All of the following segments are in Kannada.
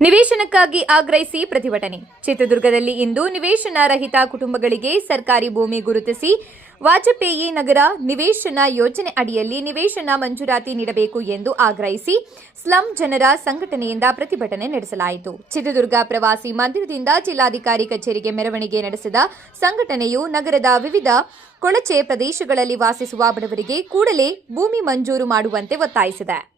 ನಿವೇಶನಕ್ಕಾಗಿ ಆಗ್ರಹಿಸಿ ಪ್ರತಿಭಟನೆ. ಚಿತ್ರದುರ್ಗದಲ್ಲಿ ಇಂದು ನಿವೇಶನ ರಹಿತ ಕುಟುಂಬಗಳಿಗೆ ಸರ್ಕಾರಿ ಭೂಮಿ ಗುರುತಿಸಿ ವಾಜಪೇಯಿ ನಗರ ನಿವೇಶನ ಯೋಜನೆ ಅಡಿಯಲ್ಲಿ ನಿವೇಶನ ಮಂಜೂರಾತಿ ನೀಡಬೇಕು ಎಂದು ಆಗ್ರಹಿಸಿ ಸ್ಲಂ ಜನರ ಸಂಘಟನೆಯಿಂದ ಪ್ರತಿಭಟನೆ ನಡೆಸಲಾಯಿತು. ಚಿತ್ರದುರ್ಗ ಪ್ರವಾಸಿ ಮಂದಿರದಿಂದ ಜಿಲ್ಲಾಧಿಕಾರಿ ಕಚೇರಿಗೆ ಮೆರವಣಿಗೆ ನಡೆಸಿದ ಸಂಘಟನೆಯು ನಗರದ ವಿವಿಧ ಕೊಳಚೆ ಪ್ರದೇಶಗಳಲ್ಲಿ ವಾಸಿಸುವ ಬಡವರಿಗೆ ಕೂಡಲೇ ಭೂಮಿ ಮಂಜೂರು ಮಾಡುವಂತೆ ಒತ್ತಾಯಿಸಿದೆ.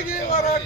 ಎತ್ತಕ್ಕಾಗಿ ಹೋರಾಟ